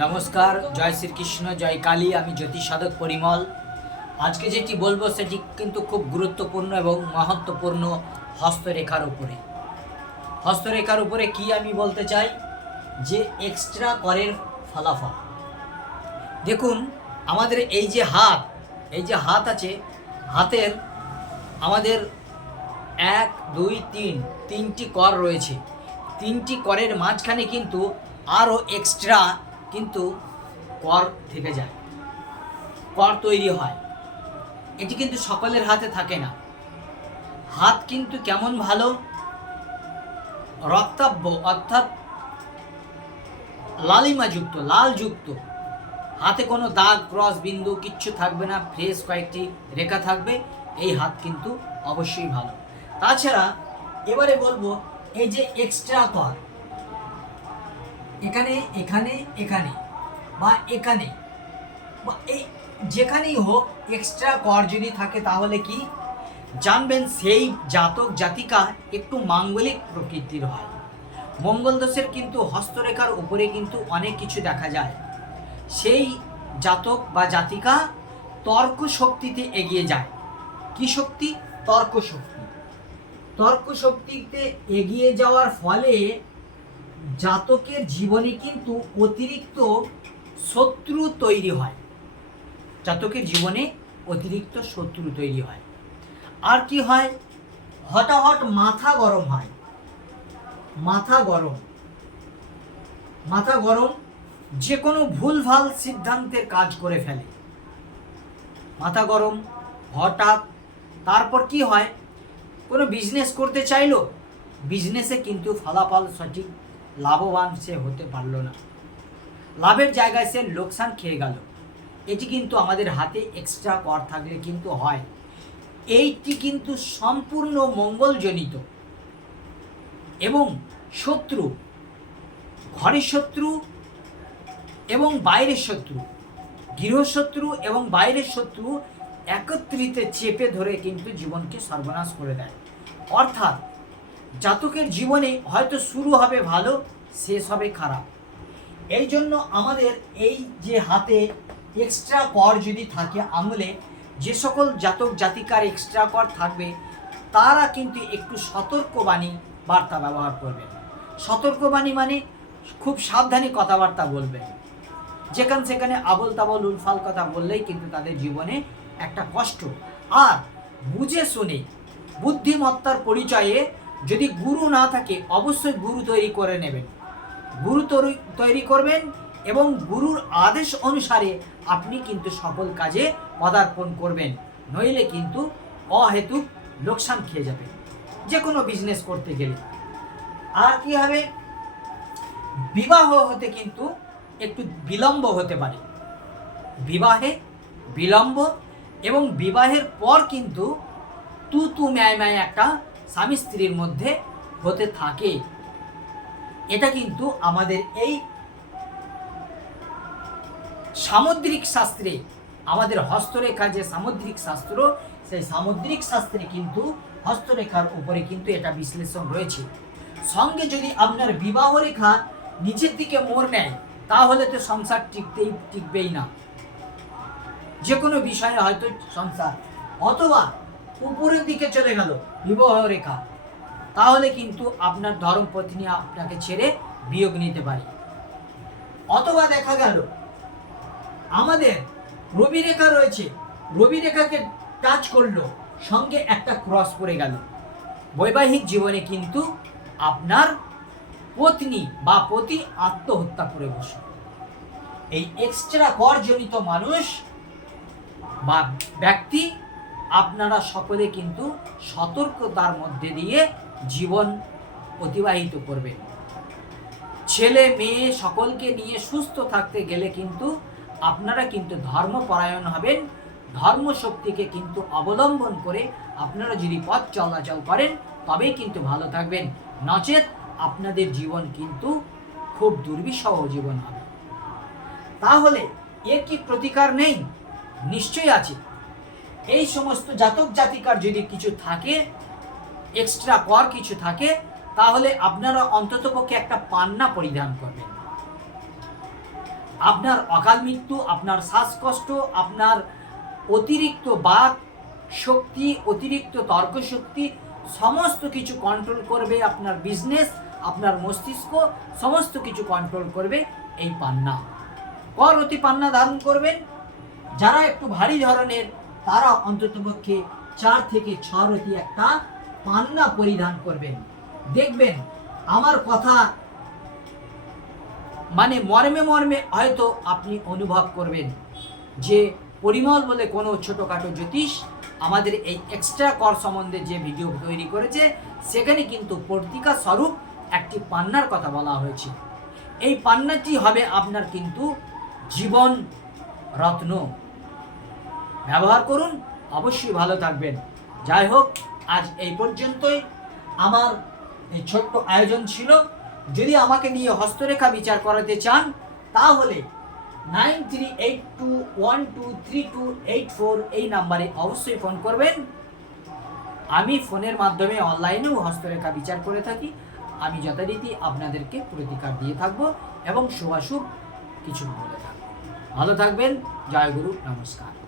নমস্কার, জয় শ্রীকৃষ্ণ, জয় কালী, আমি জ্যোতি সাধক পরিমল। আজকে যেটি বলব সেটি কিন্তু খুব গুরুত্বপূর্ণ এবং মহত্বপূর্ণ হস্তরেখার উপরে। হস্তরেখার উপরে কি আমি বলতে চাই? যে এক্সট্রা করের ফলাফল। দেখুন, আমাদের এই যে হাত, এই যে হাত আছে, হাতের আমাদের এক, দুই, তিন, তিনটি কর রয়েছে। তিনটি করের মাঝখানে কিন্তু আরও এক্সট্রা কিন্তু কর থেকে যায়। কর তৈরি হয়। এটি কিন্তু সকলের হাতে থাকে না। হাত কিন্তু কেমন ভালো? রক্তাব্য অর্থাৎ লালিমাযুক্ত, লালযুক্ত। হাতে কোনো দাগ, ক্রস, বিন্দু কিচ্ছু থাকবে না, ফ্রেশ কয়েকটি রেখা থাকবে। এই হাত কিন্তু অবশ্যই ভালো। তাছাড়া এবারে বলব, এই যে এক্সট্রা কর এখানে এখানে এখানে বা এখানে। বা এই যেখানেই হোক এক্সট্রা কর যদি থাকে তাহলে কি? জানবেন সেই জাতক, জাতিকা একটু মাঙ্গলিক প্রকৃতির হয়। মঙ্গল দোষের কিন্তু হস্তরেখার উপরে কিন্তু অনেক কিছু দেখা যায়। সেই জাতক বা জাতিকা তর্ক শক্তিতে এগিয়ে যায়। কি শক্তি? তর্ক শক্তি। তর্ক শক্তিতে এগিয়ে যাওয়ার ফলে জাতকের জীবনে কিন্তু অতিরিক্ত শত্রু তৈরি হয়। জাতকের জীবনে অতিরিক্ত শত্রু তৈরি হয়। আর কি হয়? হঠাৎ মাথা গরম হয়। মাথা গরম। মাথা গরম যে কোনো ভুলভাল সিদ্ধান্তের কাজ করে ফেলে। মাথা গরম, হঠাৎ, তারপর কি হয়? কোনো বিজনেস করতে চাইলো? বিজনেসে কিন্তু ফলাফল সঠিক লাভবান সে হতে পারল না। লাভের জায়গায় সে লোকসান খেয়ে গেল। এটি কিন্তু আমাদের হাতে এক্সট্রা কর থাকলে কিন্তু হয়। এইটি কিন্তু সম্পূর্ণ মঙ্গলজনিত। এবং শত্রু, ঘরের শত্রু এবং বাইরের শত্রু, গৃহশত্রু এবং বাইরের শত্রু একত্রিত চেপে ধরে কিন্তু জীবনকে সর্বনাশ করে দেয়। অর্থাৎ জাতকের জীবনে হয়তো শুরু হবে ভালো, শেষ হবে খারাপ। এই জন্য আমাদের এই যে হাতে এক্সট্রা কর যদি থাকে আঙুলে, যে সকল জাতক জাতিকার এক্সট্রা কর থাকবে, তারা কিন্তু একটু সতর্কবাণী বার্তা ব্যবহার করবেন। সতর্কবাণী মানে খুব সাবধানে কথাবার্তা বলবেন। যেখান সেখানে আবল তাবল উলফাল কথা বললেই কিন্তু তাদের জীবনে একটা কষ্ট। আর বুঝে শুনে, বুদ্ধিমত্তার পরিচয়ে যদি গুরু না থাকে, অবশ্যই গুরু তৈরি করে নেবেন। গুরু তৈরি করবেন এবং গুরুর আদেশ অনুসারে আপনি কিন্তু সকল কাজে পদার্পণ করবেন। নইলে কিন্তু অহেতুক লোকসান খেয়ে যাবে। যে কোনো বিজনেস করতে গেলে। আর কি হবে? বিবাহ হতে কিন্তু একটু বিলম্ব হতে পারে। বিবাহে বিলম্ব এবং বিবাহের পর কিন্তু তু তু ম্যায় ম্যায় একটা স্বামী স্ত্রীর মধ্যে হতে থাকে। এটা কিন্তু আমাদের এই সামুদ্রিক শাস্ত্রে, আমাদের হস্তরেখা যে সামুদ্রিক শাস্ত্র, সেই সামুদ্রিক শাস্ত্রে কিন্তু হস্তরেখার উপরে কিন্তু এটা বিশ্লেষণ রয়েছে। সঙ্গে যদি আপনার বিবাহ রেখা নিচের দিকে মোড় নেয়, তাহলে তো সংসার টিকতেই টিকবেই না। যে কোনো বিষয়ে হয়তো সংসার, অথবা উপরের দিকে চলে গেল বিবাহ রেখা তাহলে কিন্তু আপনার ধর্ম পত্নী আপনাকে ছেড়ে বিয়োগ নিতে পারে। অথবা দেখা গেল, আমাদের রবি রেখা রয়েছে। রবি রেখাকে টাচ করল, সঙ্গে একটা ক্রস পড়ে গেল। বৈবাহিক জীবনে কিন্তু আপনার পত্নী বা পতি আত্মহত্যা করে বসে। এই এক্সট্রা করজনিত মানুষ বা ব্যক্তি আপনারা সকলে কিন্তু সতর্কতার মধ্যে দিয়ে জীবন অতিবাহিত করবেন। ছেলে, মেয়ে সকলকে নিয়ে সুস্থ থাকতে গেলে কিন্তু আপনারা কিন্তু ধর্মপরায়ণ হবেন। ধর্ম শক্তিকে কিন্তু অবলম্বন করে আপনারা যদি পথ চলাচল করেন, তবেই কিন্তু ভালো থাকবেন। নচেত আপনাদের জীবন কিন্তু খুব দুর্বিষহ জীবন হবে। তাহলে এর কি প্রতিকার নেই? নিশ্চয়ই আছে। এই সমস্ত জাতক জাতিকার যদি কিছু থাকে এক্সট্রা কর কিছু থাকে, তাহলে আপনারা অন্ততপক্ষে একটা পান্না পরিধান করবেন। আপনার অকাল মৃত্যু, আপনার শ্বাসকষ্ট, আপনার অতিরিক্ত বাক শক্তি, অতিরিক্ত তর্ক শক্তি সমস্ত কিছু কন্ট্রোল করবে আপনার বিজনেস আপনার মস্তিষ্ক, সমস্ত কিছু কন্ট্রোল করবে এই পান্না। কর অতি পান্না ধারণ করবেন। যারা একটু ভারী ধরনের তারা অন্ততপক্ষে চার থেকে ছ রতি একটা পান্না পরিধান করবেন। দেখবেন, আমার কথা মানে মর্মে মর্মে হয়তো আপনি অনুভব করবেন যে পরিমল বলে কোনো ছোটোখাটো জ্যোতিষ আমাদের এই এক্সট্রা কর সম্বন্ধে যে ভিডিও তৈরি করেছে, সেখানে কিন্তু পত্রিকা স্বরূপ একটি পান্নার কথা বলা হয়েছে। এই পান্নাটি হবে আপনার কিন্তু জীবন রত্ন। ব্যবহার করুন, অবশ্যই ভালো থাকবেন। যাই হোক, আজ এই পর্যন্তই। আমার এই ছোট্ট আয়োজন ছিল। যদি আমাকে নিয়ে হস্তরেখা বিচার করাতে চান, তাহলে nine three eight two one two three two eight four এই নাম্বারে অবশ্যই ফোন করবেন। আমি ফোনের মাধ্যমে অনলাইনেও হস্তরেখা বিচার করে থাকি। আমি যথারীতি আপনাদেরকে প্রতিকার দিয়ে থাকব এবং শুভাশুভ কিছু বলে থাকব। ভালো থাকবেন। জয় গুরু, নমস্কার।